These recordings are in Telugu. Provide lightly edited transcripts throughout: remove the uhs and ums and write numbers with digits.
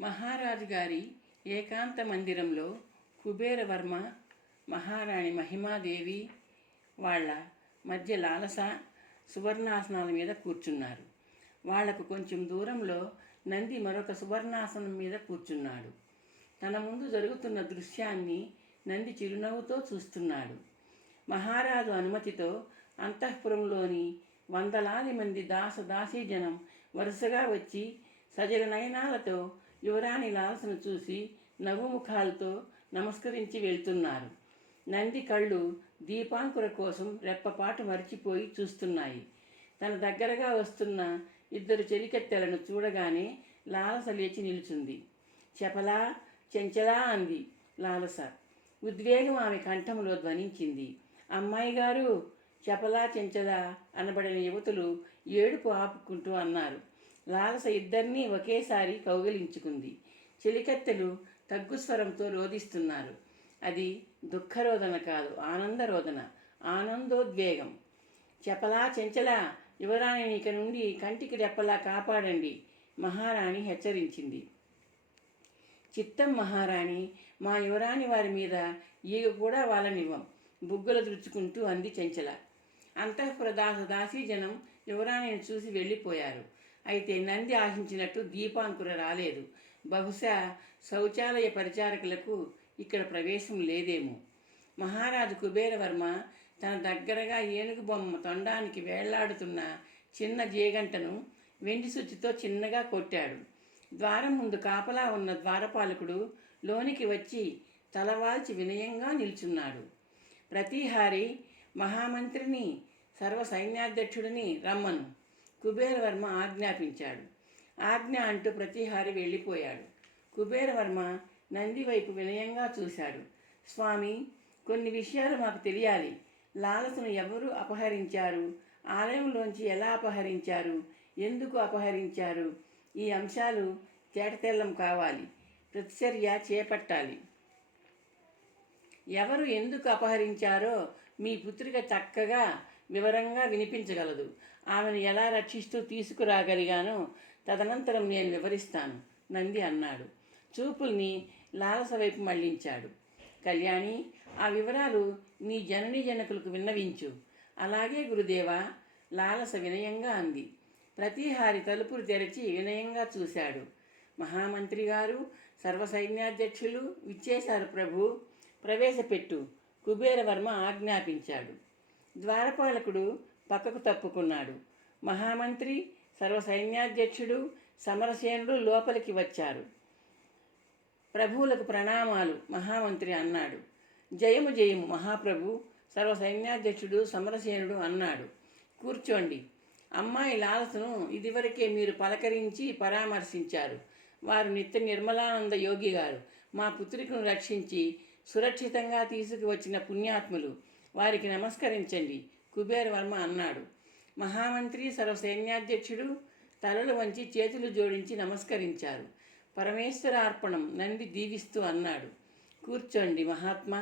మహారాజు గారి ఏకాంత మందిరంలో కుబేరవర్మ, మహారాణి మహిమాదేవి వాళ్ళ మధ్య లాలస సువర్ణాసనాల మీద కూర్చున్నారు. వాళ్లకు కొంచెం దూరంలో నంది మరొక సువర్ణాసనం మీద కూర్చున్నాడు. తన ముందు జరుగుతున్న దృశ్యాన్ని నంది చిరునవ్వుతో చూస్తున్నాడు. మహారాజు అనుమతితో అంతఃపురంలోని వందలాది మంది దాసదాసీజనం వరుసగా వచ్చి సజల నయనాలతో యువరాణి లాలసను చూసి నవ్వుముఖాలతో నమస్కరించి వెళ్తున్నారు. నంది కళ్ళు దీపాంకుర కోసం రెప్పపాటు మరిచిపోయి చూస్తున్నాయి. తన దగ్గరగా వస్తున్న ఇద్దరు చెలికెత్తెలను చూడగానే లాలస లేచి నిలుచుంది. చపలా చెంచలా అంది లాలస. ఉద్వేగం ఆమె కంఠంలో ధ్వనించింది. అమ్మాయి గారు, చపలా చెంచలా అనబడిన యువతులు ఏడుపు ఆపుకుంటూ అన్నారు. లాలస ఇద్దరినీ ఒకేసారి కౌగిలించుకుంది. చెలికత్తెలు తగ్గుస్వరంతో రోదిస్తున్నారు. అది దుఃఖరోదన కాదు, ఆనందరోదన, ఆనందోద్వేగం. చపలా చెంచలా, యువరాణిని ఇక నుండి కంటికి రెప్పలా కాపాడండి, మహారాణి హెచ్చరించింది. చిత్తం మహారాణి, మా యువరాణి వారి మీద ఈగ కూడా వాళ్ళనివ్వం, బుగ్గలు దుడుచుకుంటూ అంది చెంచల. అంతఃపుర దాసీజనం యువరాణిని చూసి వెళ్ళిపోయారు. అయితే నంది ఆశించినట్టు దీపాంకుర రాలేదు. బహుశా శౌచాలయ పరిచారకులకు ఇక్కడ ప్రవేశం లేదేమో. మహారాజు కుబేరవర్మ తన దగ్గరగా ఏనుగు బొమ్మ తొండానికి వేళ్లాడుతున్న చిన్న జీగంటను వెండి సుచ్చితో చిన్నగా కొట్టాడు. ద్వారం ముందు కాపలా ఉన్న ద్వారపాలకుడు లోనికి వచ్చి తలవాల్చి వినయంగా నిల్చున్నాడు. ప్రతిహారి మహామంత్రిని, సర్వ సైన్యాధ్యక్షుడిని రమ్మను, కుబేరవర్మ ఆజ్ఞాపించాడు. ఆజ్ఞ అంటూ ప్రతిహారి వెళ్ళిపోయాడు. కుబేరవర్మ నంది వైపు వినయంగా చూశాడు. స్వామి, కొన్ని విషయాలు మాకు తెలియాలి. లాలసను ఎవరు అపహరించారు? ఆలయంలోంచి ఎలా అపహరించారు? ఎందుకు అపహరించారు? ఈ అంశాలు తేటతెల్లం కావాలి. ప్రతిచర్య చేపట్టాలి. ఎవరు ఎందుకు అపహరించారో మీ పుత్రిక చక్కగా వివరంగా వినిపించగలదు. ఆమెను ఎలా రక్షిస్తూ తీసుకురాగలిగానో తదనంతరం నేను వివరిస్తాను, నంది అన్నాడు. చూపుల్ని లాలస వైపు మళ్లించాడు. కళ్యాణి, ఆ వివరాలు నీ జననీ జనకులకు విన్నవించు. అలాగే గురుదేవా, లాలస వినయంగా అంది. ప్రతిహారి తలుపులు తెరచి వినయంగా చూశాడు. మహామంత్రి గారు, సర్వసైన్యాధ్యక్షులు విచ్చేశారు ప్రభు, ప్రవేశపెట్టు, కుబేరవర్మ ఆజ్ఞాపించాడు. ద్వారపాలకుడు పక్కకు తప్పుకున్నాడు. మహామంత్రి, సర్వసైన్యాధ్యక్షుడు, సమరసేనుడు లోపలికి వచ్చారు. ప్రభువులకు ప్రణామాలు, మహామంత్రి అన్నాడు. జయము జయము మహాప్రభు, సర్వసైన్యాధ్యక్షుడు సమరసేనుడు అన్నాడు. కూర్చోండి. అమ్మాయి లాలసను ఇదివరకే మీరు పలకరించి పరామర్శించారు. వారు నిత్య నిర్మలానంద యోగి గారు, మా పుత్రికను రక్షించి సురక్షితంగా తీసుకువచ్చిన పుణ్యాత్ములు, వారికి నమస్కరించండి, కుబేరవర్మ అన్నాడు. మహామంత్రి, సర్వసైన్యాధ్యక్షుడు తలలు వంచి చేతులు జోడించి నమస్కరించారు. పరమేశ్వరార్పణం, నంది దీవిస్తూ అన్నాడు. కూర్చోండి మహాత్మా.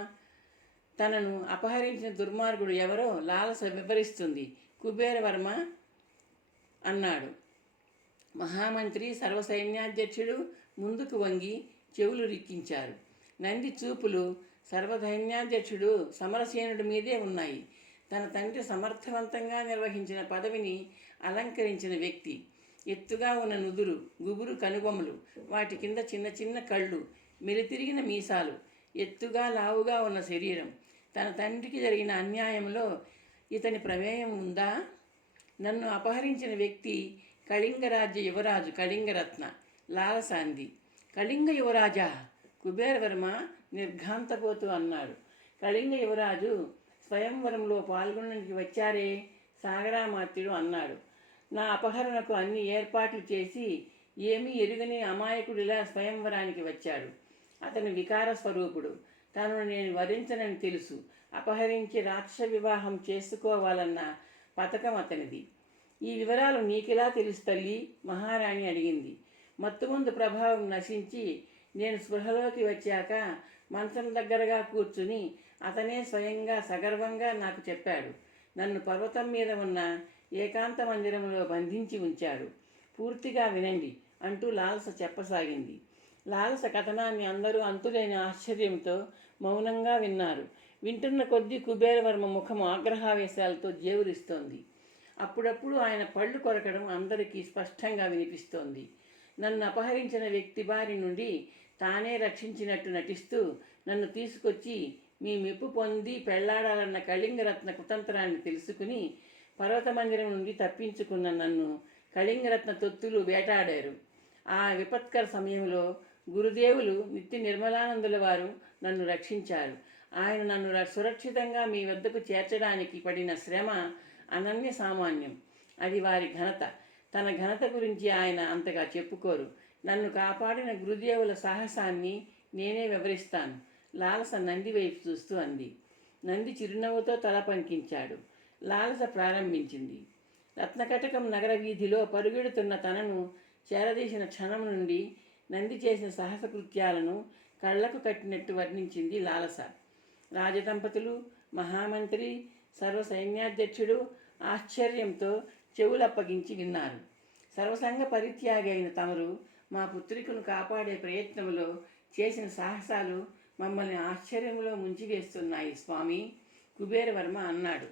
తనను అపహరించిన దుర్మార్గుడు ఎవరో లాలస వివరిస్తుంది, కుబేరవర్మ అన్నాడు. మహామంత్రి, సర్వసైన్యాధ్యక్షుడు ముందుకు వంగి చెవులు రిక్కించారు. నంది చూపులు సర్వసైన్యాధ్యక్షుడు సమరసేనుడి మీదే ఉన్నాయి. తన తండ్రి సమర్థవంతంగా నిర్వహించిన పదవిని అలంకరించిన వ్యక్తి. ఎత్తుగా ఉన్న నుదురు, గుబురు కనుబొమ్మలు, వాటి కింద చిన్న చిన్న కళ్ళు, మెలితిరిగిన మీసాలు, ఎత్తుగా లావుగా ఉన్న శరీరం. తన తండ్రికి జరిగిన అన్యాయంలో ఇతని ప్రమేయం ఉందా? నన్ను అపహరించిన వ్యక్తి కళింగరాజ్య యువరాజు కళింగరత్న, లాలస అంది. కళింగ యువరాజా? కుబేరవర్మ నిర్ఘాంతపోతూ అన్నాడు. కళింగ యువరాజు స్వయంవరంలో పాల్గొనడానికి వచ్చారే, సాగరామాత్యుడు అన్నాడు. నా అపహరణకు అన్ని ఏర్పాట్లు చేసి ఏమీ ఎరుగని అమాయకుడిలా స్వయంవరానికి వచ్చాడు. అతను వికార స్వరూపుడు. తనను నేను వరించనని తెలుసు. అపహరించి రాక్షస వివాహం చేసుకోవాలన్న పథకం అతనిది. ఈ వివరాలు నీకెలా తెలుసు తల్లి? మహారాణి అడిగింది. మత్తుమందు ప్రభావం నశించి నేను స్పృహలోకి వచ్చాక మంచం దగ్గరగా కూర్చుని అతనే స్వయంగా సగర్వంగా నాకు చెప్పాడు. నన్ను పర్వతం మీద ఉన్న ఏకాంత మందిరంలో బంధించి ఉంచాడు. పూర్తిగా వినండి అంటూ లాలస చెప్పసాగింది. లాలస కథనాన్ని అందరూ అంతులేని ఆశ్చర్యంతో మౌనంగా విన్నారు. వింటున్న కొద్దీ కుబేరవర్మ ముఖం ఆగ్రహావేశాలతో జేవురిస్తోంది. అప్పుడప్పుడు ఆయన పళ్ళు కొరకడం అందరికీ స్పష్టంగా వినిపిస్తోంది. నన్ను అపహరించిన వ్యక్తి బారి నుండి తానే రక్షించినట్టు నటిస్తూ నన్ను తీసుకొచ్చి మీ మెప్పు పొంది పెళ్లాడాలన్న కళింగరత్న కుతంత్రాన్ని తెలుసుకుని పర్వత మందిరం నుండి తప్పించుకున్న నన్ను కళింగరత్న తొత్తులు వేటాడారు. ఆ విపత్కర సమయంలో గురుదేవులు నిత్య నిర్మలానందుల వారు నన్ను రక్షించారు. ఆయన నన్ను సురక్షితంగా మీ వద్దకు చేర్చడానికి పడిన శ్రమ అనన్య సామాన్యం. అది వారి ఘనత. తన ఘనత గురించి ఆయన అంతగా చెప్పుకోరు. నన్ను కాపాడిన గురుదేవుల సాహసాన్ని నేనే వివరిస్తాను. లాలస నంది వైపు చూస్తూ అంది. నంది చిరునవ్వుతో తల పంకించాడు. లాలస ప్రారంభించింది. రత్నకటకం నగర వీధిలో పరుగెడుతున్న తనను చేరదీసిన క్షణం నుండి నంది చేసిన సాహస కృత్యాలను కళ్లకు కట్టినట్టు వర్ణించింది లాలస. రాజదంపతులు, మహామంత్రి, సర్వసైన్యాధ్యక్షుడు ఆశ్చర్యంతో చెవులప్పగించి విన్నారు. సర్వసంగ పరిత్యాగి అయిన తమరు మా పుత్రికను కాపాడే ప్రయత్నంలో చేసిన సాహసాలు మమ్మల్ని ఆశ్చర్యంలో ముంచివేస్తున్నాయి స్వామి, కుబేరవర్మ అన్నాడు.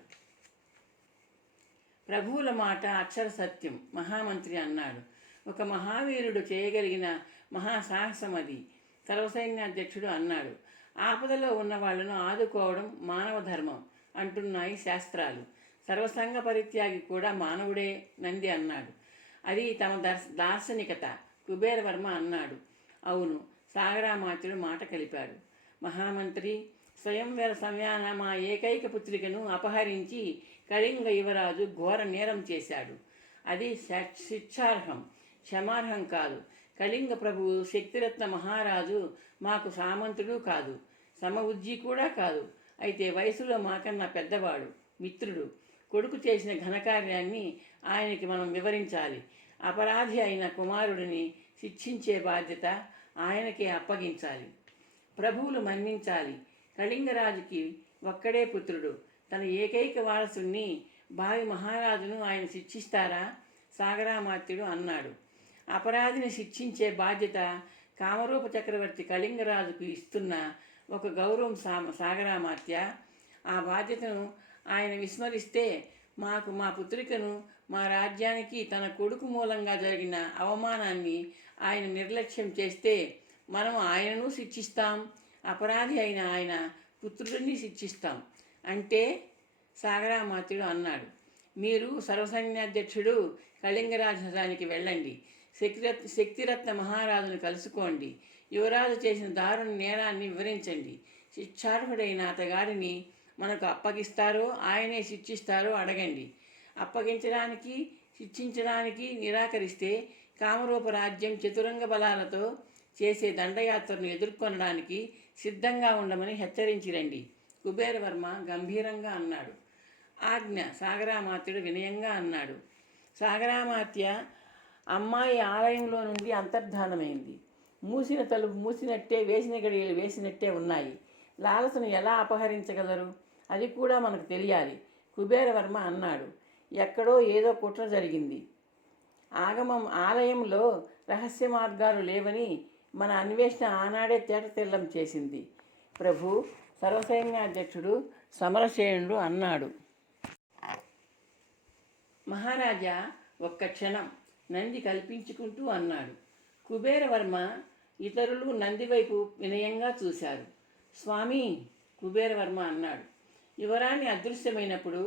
ప్రభువుల మాట అక్షర సత్యం, మహామంత్రి అన్నాడు. ఒక మహావీరుడు చేయగలిగిన మహాసాహసం అది, సర్వసైన్యాధ్యక్షుడు అన్నాడు. ఆపదలో ఉన్న వాళ్లను ఆదుకోవడం మానవ ధర్మం అంటున్నాయి శాస్త్రాలు. సర్వసంగ పరిత్యాగి కూడా మానవుడే, నంది అన్నాడు. అది తమ దార్శనికత, కుబేరవర్మ అన్నాడు. అవును, సాగరామాత్యుడు మాట కలిపాడు. మహామంత్రి, స్వయంవర సమయాన మా ఏకైక పుత్రికను అపహరించి కళింగ యువరాజు ఘోర నేరం చేశాడు. అది శిక్షార్హం, క్షమార్హం కాదు. కళింగ ప్రభువు శక్తిరత్న మహారాజు మాకు సామంతుడు కాదు, సమఉజ్జి కూడా కాదు. అయితే వయసులో మాకన్నా పెద్దవాడు, మిత్రుడు. కొడుకు చేసిన ఘనకార్యాన్ని ఆయనకి మనం వివరించాలి. అపరాధి అయిన కుమారుడిని శిక్షించే బాధ్యత ఆయనకే అప్పగించాలి. ప్రభువులు మన్నించాలి. కళింగరాజుకి ఒక్కడే పుత్రుడు. తన ఏకైక వారసుని భావి మహారాజును ఆయన శిక్షిస్తారా? సాగరామాత్యుడు అన్నాడు. అపరాధిని శిక్షించే బాధ్యత కామరూప చక్రవర్తి కళింగరాజుకు ఇస్తున్న ఒక గౌరవం సాగరామాత్య. ఆ బాధ్యతను ఆయన విస్మరిస్తే మాకు, మా పుత్రికను, మా రాజ్యానికి తన కొడుకు మూలంగా జరిగిన అవమానాన్ని ఆయన నిర్లక్ష్యం చేస్తే మనం ఆయనను శిక్షిస్తాం, అపరాధి అయిన ఆయన పుత్రుడిని శిక్షిస్తాం అంటే, సాగరామాత్యుడు అన్నాడు. మీరు సర్వసైన్యాధ్యక్షుడు కళింగరాజధానికి వెళ్ళండి. శక్తిరత్న మహారాజును కలుసుకోండి. యువరాజు చేసిన దారుణ నేరాన్ని వివరించండి. శిక్షార్హుడైన అతగాడిని మనకు అప్పగిస్తారో ఆయనే శిక్షిస్తారో అడగండి. అప్పగించడానికి, శిక్షించడానికి నిరాకరిస్తే కామరూప రాజ్యం చతురంగ బలాలతో చేసే దండయాత్రను ఎదుర్కొనడానికి సిద్ధంగా ఉండమని హెచ్చరించిరండి, కుబేరవర్మ గంభీరంగా అన్నాడు. ఆజ్ఞ, సాగరామాత్యుడు వినయంగా అన్నాడు. సాగరామాత్య అమ్మాయి ఆలయంలో నుండి అంతర్ధానమైంది. మూసిన తలుపు మూసినట్టే, వేసిన గడియలు వేసినట్టే ఉన్నాయి. లాలసను ఎలా అపహరించగలరు? అది కూడా మనకు తెలియాలి, కుబేరవర్మ అన్నాడు. ఎక్కడో ఏదో కుట్ర జరిగింది. ఆలయంలో రహస్య మార్గాలు లేవని మన అన్వేషణ ఆనాడే తేటతెల్లం చేసింది ప్రభు, సర్వసైన్యాధ్యక్షుడు సమరసేనుడు అన్నాడు. మహారాజా, ఒక్క క్షణం, నంది కల్పించుకుంటూ అన్నాడు. కుబేరవర్మ ఇతరులు నంది వైపు వినయంగా చూశారు. స్వామి, కుబేరవర్మ అన్నాడు. యువరాణి అదృశ్యమైనప్పుడు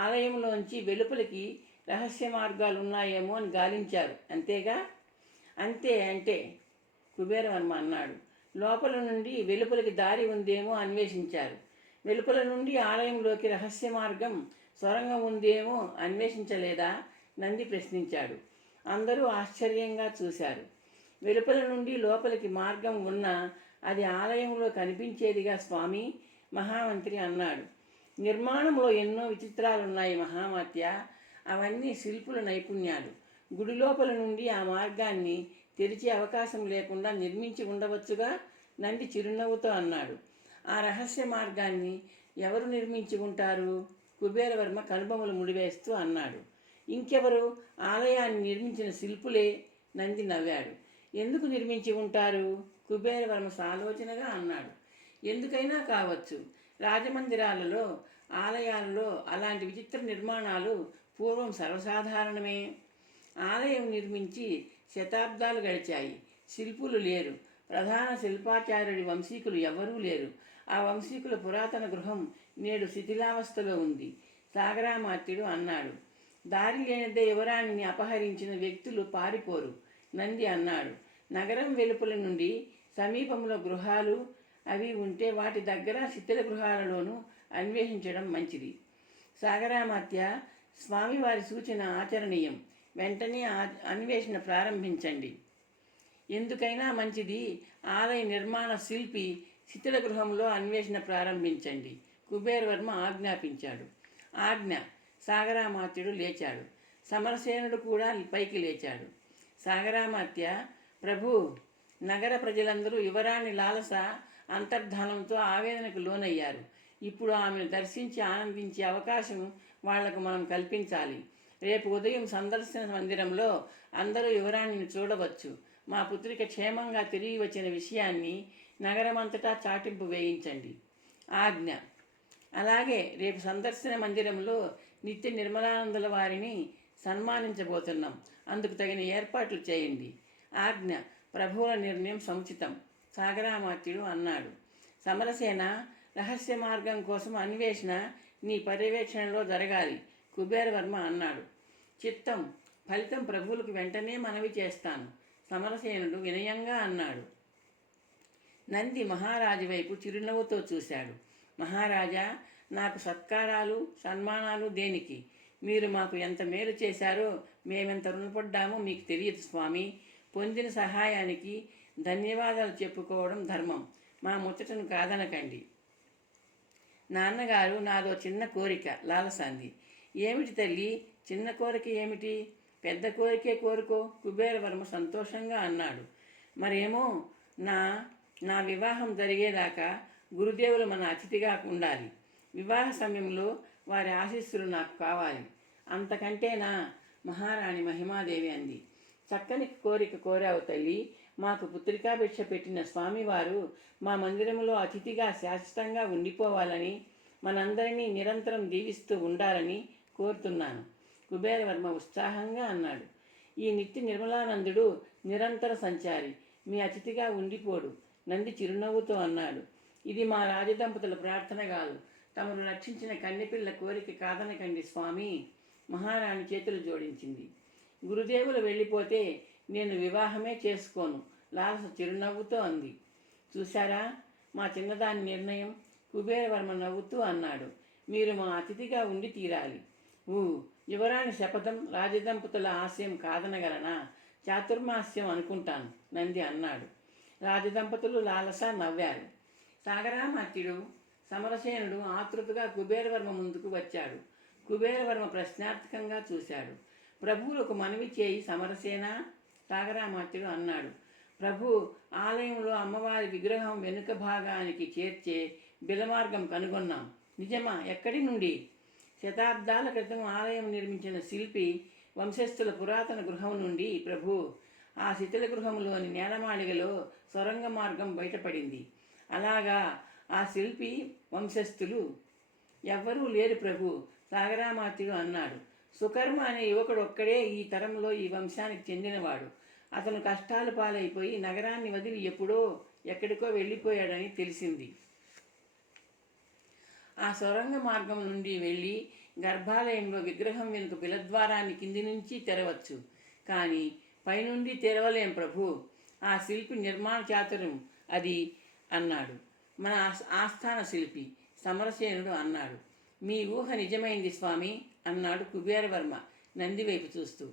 ఆలయంలోంచి వెలుపలికి రహస్య మార్గాలు ఉన్నాయేమో అని గాలించారు, అంతేగా? అంతే అంటే, కుబేరవర్మ అన్నాడు. లోపల నుండి వెలుపలికి దారి ఉందేమో అన్వేషించారు. వెలుపల నుండి ఆలయంలోకి రహస్య మార్గం, సొరంగం ఉందేమో అన్వేషించలేదా? నంది ప్రశ్నించాడు. అందరూ ఆశ్చర్యంగా చూశారు. వెలుపల నుండి లోపలికి మార్గం ఉన్నా అది ఆలయంలో కనిపించేదిగా స్వామి, మహామంత్రి అన్నాడు. నిర్మాణంలో ఎన్నో విచిత్రాలున్నాయి మహామాత్య. అవన్నీ శిల్పుల నైపుణ్యాలు. గుడి లోపల నుండి ఆ మార్గాన్ని తెరిచే అవకాశం లేకుండా నిర్మించి ఉండవచ్చుగా, నంది చిరునవ్వుతో అన్నాడు. ఆ రహస్య మార్గాన్ని ఎవరు నిర్మించి ఉంటారు? కుబేరవర్మ కనుబొమలు ముడివేస్తూ అన్నాడు. ఇంకెవరు? ఆలయాన్ని నిర్మించిన శిల్పులే, నంది నవ్వాడు. ఎందుకు నిర్మించి ఉంటారు? కుబేరవర్మ సాలోచనగా అన్నాడు. ఎందుకైనా కావచ్చు. రాజమందిరాలలో, ఆలయాలలో అలాంటి విచిత్ర నిర్మాణాలు పూర్వం సర్వసాధారణమే. ఆలయం నిర్మించి శతాబ్దాలు గడిచాయి. శిల్పులు లేరు. ప్రధాన శిల్పాచార్యుడి వంశీకులు ఎవరూ లేరు. ఆ వంశీకుల పురాతన గృహం నేడు శిథిలావస్థలో ఉంది. సాగరామాత్యుడు అన్నాడు. దారి లేనిదే యువరాణిని అపహరించిన వ్యక్తులు పారిపోరు. నంది అన్నాడు. నగరం వెలుపల నుండి సమీపంలో గృహాలు అవి ఉంటే వాటి దగ్గర శిథిల గృహాలలోనూ అన్వేషించడం మంచిది. సాగరామాత్య, స్వామివారి సూచన ఆచరణీయం. వెంటనే అన్వేషణ ప్రారంభించండి. ఎందుకైనా మంచిది. ఆలయ నిర్మాణ శిల్పి శిథిల గృహంలో అన్వేషణ ప్రారంభించండి. కుబేరవర్మ ఆజ్ఞాపించాడు. ఆజ్ఞ. సాగరామాత్యుడు లేచాడు. సమరసేనుడు కూడా పైకి లేచాడు. సాగరామాత్య, ప్రభు, నగర ప్రజలందరూ యువరాణి లాలస అంతర్ధానంతో ఆవేదనకు లోనయ్యారు. ఇప్పుడు ఆమెను దర్శించి ఆనందించే అవకాశం వాళ్లకు మనం కల్పించాలి. రేపు ఉదయం సందర్శన మందిరంలో అందరూ యువరాణిని చూడవచ్చు. మా పుత్రిక క్షేమంగా తిరిగి వచ్చిన విషయాన్ని నగరమంతటా చాటింపు వేయించండి. ఆజ్ఞ. అలాగే రేపు సందర్శన మందిరంలో నిత్య నిర్మలానందుల వారిని సన్మానించబోతున్నాం. అందుకు తగిన ఏర్పాట్లు చేయండి. ఆజ్ఞ. ప్రభువుల నిర్ణయం సముచితం. సాగరామాత్యుడు అన్నాడు. సమరసేన, రహస్య మార్గం కోసం అన్వేషణ నీ పర్యవేక్షణలో జరగాలి. కుబేరవర్మ అన్నాడు. చిత్తం. ఫలితం ప్రభువులకు వెంటనే మనవి చేస్తాను. సమరసేనుడు వినయంగా అన్నాడు. నంది మహారాజు వైపు చిరునవ్వుతో చూశాడు. మహారాజా, నాకు సత్కారాలు, సన్మానాలు దేనికి? మీరు మాకు ఎంత మేలు చేశారో, మేమెంత రుణపడ్డామో మీకు తెలియదు స్వామి. పొందిన సహాయానికి ధన్యవాదాలు చెప్పుకోవడం ధర్మం. మా ముచ్చటను కాదనకండి. నాన్నగారు, నాదో చిన్న కోరిక, లాలసంది. ఏమిటి తల్లి? చిన్న కోరిక ఏమిటి? పెద్ద కోరికే కోరుకో. కుబేరవర్మ సంతోషంగా అన్నాడు. మరేమో, నా వివాహం జరిగేదాకా గురుదేవులు మన అతిథిగా ఉండాలి. వివాహ సమయంలో వారి ఆశీస్సులు నాకు కావాలి. అంతకంటేనా? మహారాణి మహిమాదేవి అంది. చక్కని కోరిక కోరావు తల్లి. మాకు పుత్రికాభిక్ష పెట్టిన స్వామివారు మా మందిరంలో అతిథిగా శాశ్వతంగా ఉండిపోవాలని, మనందరినీ నిరంతరం దీవిస్తూ ఉండాలని కోరుతున్నాను. కుబేరవర్మ ఉత్సాహంగా అన్నాడు. ఈ నిత్య నిర్మలానందుడు నిరంతర సంచారి, మీ అతిథిగా ఉండిపోడు. నంది చిరునవ్వుతో అన్నాడు. ఇది మా రాజదంపతుల ప్రార్థన కాదు. తమను రక్షించిన కన్నెపిల్ల కోరిక కాదనకండి స్వామి. మహారాణి చేతులు జోడించింది. గురుదేవులు వెళ్ళిపోతే నేను వివాహమే చేసుకోను. లాలస చిరునవ్వుతో అంది. చూశారా మా చిన్నదాని నిర్ణయం? కుబేరవర్మ నవ్వుతూ అన్నాడు. మీరు మా అతిథిగా ఉండి తీరాలి. యువరాణి శపథం రాజదంపతుల ఆశయం కాదనగలనా? చాతుర్మాస్యం అనుకుంటాను, నంది అన్నాడు. రాజదంపతులు లాలస నవ్వారు. సాగరామాత్యుడు, సమరసేనుడు ఆతృతగా కుబేరవర్మ ముందుకు వచ్చాడు. కుబేరవర్మ ప్రశ్నార్థకంగా చూశాడు. ప్రభువులకు మనవి చేయి సమరసేన, సాగరామాత్యుడు అన్నాడు. ప్రభు, ఆలయంలో అమ్మవారి విగ్రహం వెనుక భాగానికి చేర్చే బిలమార్గం కనుగొన్నాం. నిజమా? ఎక్కడి నుండి? శతాబ్దాల క్రితం ఆలయం నిర్మించిన శిల్పి వంశస్థుల పురాతన గృహం నుండి ప్రభు. ఆ శిథిల గృహంలోని నేలమాళిగలో సొరంగ మార్గం బయటపడింది. అలాగా? ఆ శిల్పి వంశస్థులు ఎవ్వరూ లేరు ప్రభు, సాగరామాత్యుడు అన్నాడు. సుకర్మ అనే యువకుడు ఒక్కడే ఈ తరంలో ఈ వంశానికి చెందినవాడు. అతను కష్టాలు పాలైపోయి నగరాన్ని వదిలి ఎప్పుడో ఎక్కడికో వెళ్ళిపోయాడని తెలిసింది. ఆ సొరంగ మార్గం నుండి వెళ్ళి గర్భాలయంలో విగ్రహం వెనుక బిలద్వారాన్ని కింది నుంచి తెరవచ్చు, కానీ పైనుండి తెరవలేం ప్రభు. ఆ శిల్పి నిర్మాణ చాతుర్యం అది అన్నాడు. మన ఆస్థాన శిల్పి సమరసేనుడు అన్నాడు. మీ ఊహ నిజమైంది స్వామి అన్నాడు కుబేరవర్మ నంది వైపు చూస్తూ.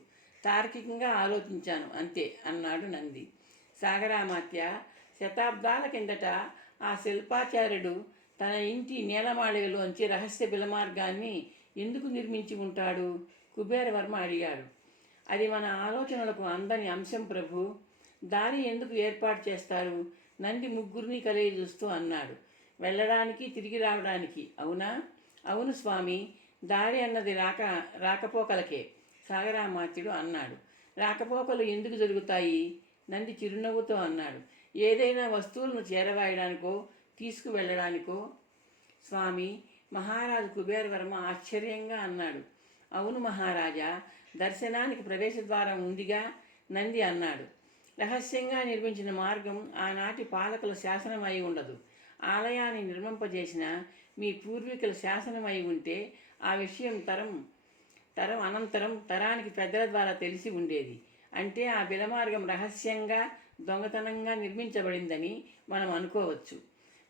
తార్కికంగా ఆలోచించాను అంతే అన్నాడు నంది. సాగరామాత్య, శతాబ్దాల కిందట ఆ శిల్పాచార్యుడు తన ఇంటి నేలమాళిగలోంచి రహస్య బిలమార్గాన్ని ఎందుకు నిర్మించి ఉంటాడు? కుబేరవర్మ అడిగాడు. అది మన ఆలోచనలకు అందని అంశం ప్రభు. దారి ఎందుకు ఏర్పాటు చేస్తారు? నంది ముగ్గురిని కలిగి చూస్తూ అన్నాడు. వెళ్ళడానికి తిరిగి రావడానికి. అవునా? అవును స్వామి. దారి అన్నది రాకపోకలకే, సాగరామాత్యుడు అన్నాడు. రాకపోకలు ఎందుకు జరుగుతాయి? నంది చిరునవ్వుతో అన్నాడు. ఏదైనా వస్తువులను చేరవాయడానికో తీసుకువెళ్ళడానికో స్వామి, మహారాజు కుబేరవర్మ ఆశ్చర్యంగా అన్నాడు. అవును మహారాజా, దర్శనానికి ప్రవేశద్వారం ఉందిగా, నంది అన్నాడు. రహస్యంగా నిర్మించిన మార్గం ఆనాటి పాలకుల శాసనం అయి ఉండదు. ఆలయాన్ని నిర్మింపజేసిన మీ పూర్వీకుల శాసనం అయి ఉంటే ఆ విషయం తరం అనంతరం తరానికి పెద్దల ద్వారా తెలిసి ఉండేది. అంటే ఆ బిలమార్గం రహస్యంగా దొంగతనంగా నిర్మించబడిందని మనం అనుకోవచ్చు.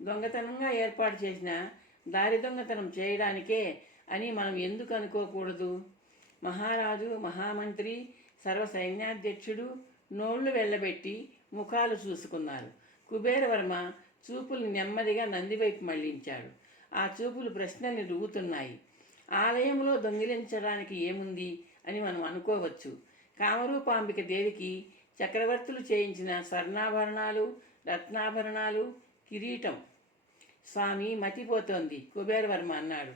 దొంగతనంగా ఏర్పాటు చేసిన దారి దొంగతనం చేయడానికే అని మనం ఎందుకు అనుకోకూడదు? మహారాజు, మహామంత్రి, సర్వసైన్యాధ్యక్షుడు నోళ్లు వెళ్ళబెట్టి ముఖాలు చూసుకున్నారు. కుబేరవర్మ చూపులు నెమ్మదిగా నందివైపు మళ్లించాడు. ఆ చూపులు ప్రశ్నల్ని రువ్వుతున్నాయి. ఆలయంలో దొంగిలించడానికి ఏముంది అని మనం అనుకోవచ్చు. కామరూపాంబిక దేవికి చక్రవర్తులు చేయించిన స్వర్ణాభరణాలు, రత్నాభరణాలు, కిరీటం. స్వామి, మతిపోతోంది, కుబేరవర్మ అన్నాడు.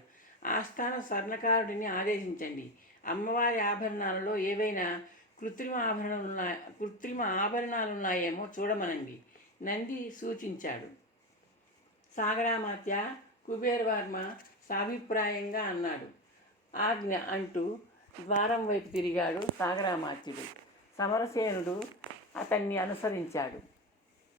ఆస్థాన స్వర్ణకారుడిని ఆదేశించండి. అమ్మవారి ఆభరణాలలో ఏవైనా కృత్రిమ ఆభరణాలున్నాయేమో చూడమనండి, నంది సూచించాడు. సాగరామాత్య, కుబేరవర్మ సాభిప్రాయంగా అన్నాడు. ఆజ్ఞ అంటూ ద్వారం వైపు తిరిగాడు సాగరామాత్యుడు. సమరసేనుడు అతన్ని అనుసరించాడు.